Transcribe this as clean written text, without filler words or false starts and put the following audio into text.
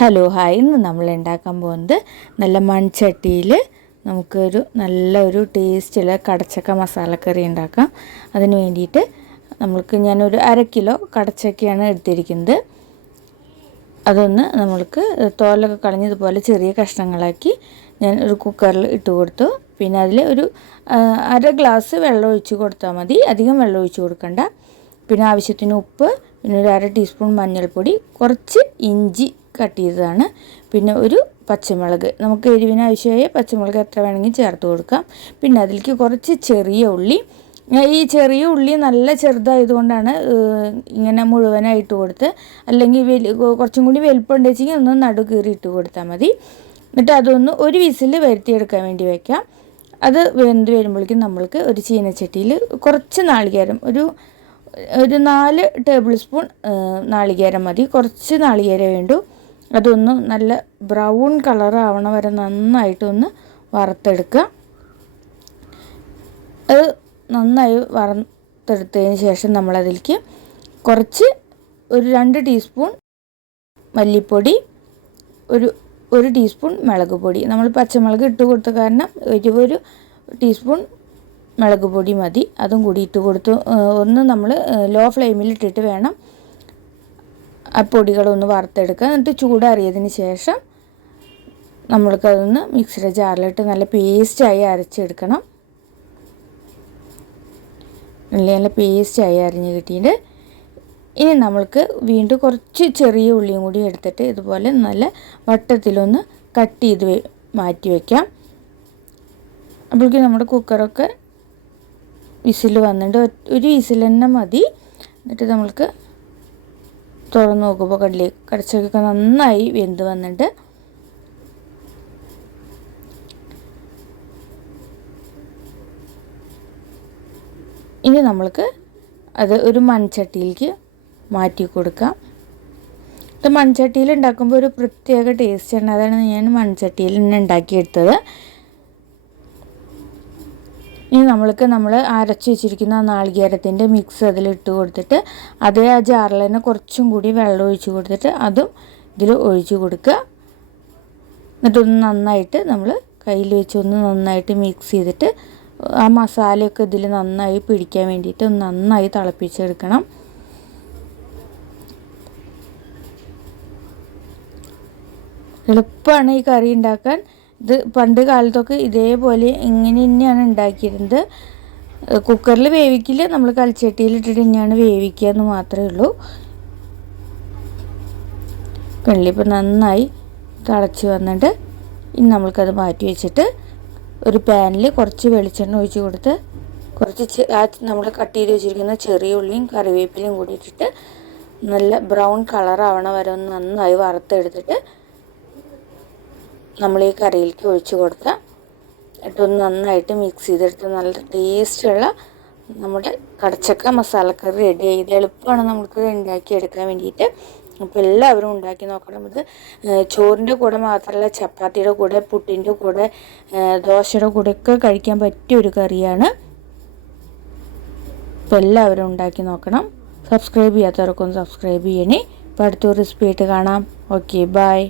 Hello hi, ഇന്ന് നമ്മൾ ഉണ്ടാക്കാൻ പോകുന്നത് നല്ല മൺചട്ടിയിൽ നല്ലൊരു ടേസ്റ്റുള്ള കടച്ചക്ക മസാലക്കറി ഉണ്ടാക്കാം. അതിന് വേണ്ടിയിട്ട് ഞാനൊരു 1/2 കിലോ കടച്ചക്കയാണ് എടുത്തിരിക്കുന്നത്. അതൊന്ന് തോലൊക്കെ കളഞ്ഞതുപോലെ ചെറിയ കഷ്ണങ്ങളാക്കി ഞാൻ ഒരു കുക്കറിൽ ഇട്ട് കൊടുത്തു. പിന്നെ അതിൽ ഒരു 1/2 ഗ്ലാസ് വെള്ളം ഒഴിച്ച് കൊടുത്താൽ മതി, അധികം വെള്ളം ഒഴിച്ച് കൊടുക്കണ്ട. പിന്നെ ആവശ്യത്തിന് ഉപ്പ്, പിന്നെ ഒരു 1/2 ടീസ്പൂൺ മഞ്ഞൾപ്പൊടി, കുറച്ച് ഇഞ്ചി കട്ട് ചെയ്തതാണ്, പിന്നെ ഒരു പച്ചമുളക്, നമുക്ക് എരിവിന് ആവശ്യമായ പച്ചമുളക് എത്ര വേണമെങ്കിൽ ചേർത്ത് കൊടുക്കാം. പിന്നെ അതിലേക്ക് കുറച്ച് ചെറിയ ഉള്ളി, ഈ ചെറിയ ഉള്ളി നല്ല ചെറുതായതുകൊണ്ടാണ് ഇങ്ങനെ മുഴുവനായിട്ട് കൊടുത്ത്, അല്ലെങ്കിൽ കുറച്ചും കൂടി വലുപ്പം ഉണ്ടെങ്കിൽ ഒന്ന് നടു കീറി ഇട്ട് കൊടുത്താൽ മതി. എന്നിട്ട് അതൊന്ന് ഒരു വിസിൽ വരുത്തിയെടുക്കാൻ വേണ്ടി വയ്ക്കാം. അത് വെന്ത് വരുമ്പോഴേക്കും നമ്മൾക്ക് ഒരു ചീനച്ചട്ടിയിൽ കുറച്ച് നാളികേരം, ഒരു 4 ടേബിൾ സ്പൂൺ നാളികേരം മതി, കുറച്ച് നാളികേരം വേണ്ടു. അതൊന്ന് നല്ല ബ്രൗൺ കളർ ആവണ വരെ നന്നായിട്ടൊന്ന് വറുത്തെടുക്കുക. അത് നന്നായി വറുത്തെടുത്തതിന് ശേഷം നമ്മളതിലേക്ക് ഒരു 2 ടീസ്പൂൺ മല്ലിപ്പൊടി, ഒരു ടീസ്പൂൺ മുളക് പൊടി, നമ്മൾ പച്ചമുളക് ഇട്ട് കൊടുത്ത കാരണം ഒരു ടീസ്പൂൺ മുളക് പൊടി മതി, അതും കൂടി ഇട്ട് കൊടുത്തു. നമ്മൾ ലോ ഫ്ലെയിമിൽ ഇട്ടിട്ട് വേണം ആ പൊടികളൊന്ന് വറുത്തെടുക്കുക. എന്നിട്ട് ചൂടാറിയതിന് ശേഷം നമ്മൾക്കതൊന്ന് മിക്സിയുടെ ജാറിലിട്ട് നല്ല പേസ്റ്റായി അരച്ചെടുക്കണം. നല്ല പേസ്റ്റായി അരിഞ്ഞ് കിട്ടിയിട്ട് ഇനി നമ്മൾക്ക് വീണ്ടും കുറച്ച് ചെറിയ ഉള്ളിയും കൂടി എടുത്തിട്ട് ഇതുപോലെ നല്ല വട്ടത്തിലൊന്ന് കട്ട് ചെയ്ത് മാറ്റി വയ്ക്കാം. അപ്പോഴേക്കും നമ്മുടെ കുക്കറൊക്കെ വിസിൽ വന്നിട്ട് ഒരു വിസിൽ തന്നെ മതി. എന്നിട്ട് നമ്മൾക്ക് തുറന്ന് നോക്കുമ്പോൾ കടച്ചക്കൊക്കെ നന്നായി വെന്ത് വന്നിട്ട് ഇനി നമ്മൾക്ക് അത് ഒരു മൺചട്ടിയിലേക്ക് മാറ്റി കൊടുക്കാം. ഇത് മൺചട്ടിയിൽ ഉണ്ടാക്കുമ്പോൾ ഒരു പ്രത്യേക ടേസ്റ്റാണ്, അതാണ് ഞാൻ മൺചട്ടിയിൽ തന്നെ ഉണ്ടാക്കിയെടുത്തത്. ഇനി നമ്മൾ അരച്ച് വെച്ചിരിക്കുന്ന ആ നാളികേരത്തിൻ്റെ മിക്സ് അതിലിട്ട് കൊടുത്തിട്ട് അതേ ആ ജാറിൽ തന്നെ കുറച്ചും കൂടി വെള്ളം ഒഴിച്ച് കൊടുത്തിട്ട് അതും ഇതിൽ ഒഴിച്ച് കൊടുക്കുക. എന്നിട്ടൊന്ന് നന്നായിട്ട് നമ്മൾ കയ്യിൽ വെച്ചൊന്ന് നന്നായിട്ട് മിക്സ് ചെയ്തിട്ട് ആ മസാലയൊക്കെ ഇതിൽ നന്നായി പിടിക്കാൻ വേണ്ടിയിട്ട് നന്നായി തിളപ്പിച്ചെടുക്കണം. എളുപ്പമാണ് ഈ കറി ഉണ്ടാക്കാൻ. ഇത് പണ്ട് കാലത്തൊക്കെ ഇതേപോലെ ഇങ്ങനെ തന്നെയാണ് ഉണ്ടാക്കിയിരുന്നത്. കുക്കറിൽ വേവിക്കില്ല, നമ്മൾ കൽച്ചട്ടിയിലിട്ടിട്ട് തന്നെയാണ് വേവിക്കുക എന്ന് മാത്രമേ ഉള്ളൂ. കള്ളിപ്പോൾ നന്നായി തിളച്ച് വന്നിട്ട് ഇനി നമ്മൾക്കത് മാറ്റി വെച്ചിട്ട് ഒരു പാനിൽ കുറച്ച് വെളിച്ചെണ്ണ ഒഴിച്ച് കൊടുത്ത് കുറച്ച് നമ്മൾ കട്ട് ചെയ്ത് വെച്ചിരിക്കുന്ന ചെറിയ ഉള്ളിയും കറിവേപ്പിലയും കൂടി ഇട്ടിട്ട് നല്ല ബ്രൗൺ കളർ ആവണ വരെ ഒന്ന് നന്നായി വറുത്തെടുത്തിട്ട് നമ്മൾ ഈ കറിയിലേക്ക് ഒഴിച്ച് കൊടുക്കുക. എന്നിട്ടൊന്ന് നന്നായിട്ട് മിക്സ് ചെയ്തെടുത്ത് നല്ല ടേസ്റ്റുള്ള നമ്മുടെ കടച്ചക്ക മസാലക്കറി റെഡി ആയി. ഇത് എളുപ്പമാണ് നമുക്ക് ഉണ്ടാക്കിയെടുക്കാൻ വേണ്ടിയിട്ട്. അപ്പോൾ എല്ലാവരും ഉണ്ടാക്കി നോക്കണം. ഇത് ചോറിൻ്റെ കൂടെ മാത്രമല്ല, ചപ്പാത്തിയുടെ കൂടെ, പുട്ടിൻ്റെ കൂടെ, ദോശയുടെ കൂടെയൊക്കെ കഴിക്കാൻ പറ്റിയ ഒരു കറിയാണ്. അപ്പോൾ എല്ലാവരും ഉണ്ടാക്കി നോക്കണം. സബ്സ്ക്രൈബ് ചെയ്യാത്തവർക്കൊന്ന് സബ്സ്ക്രൈബ് ചെയ്യണേ. ഇപ്പോൾ അടുത്തൊരു റെസിപ്പി ആയിട്ട് കാണാം. Okay, by.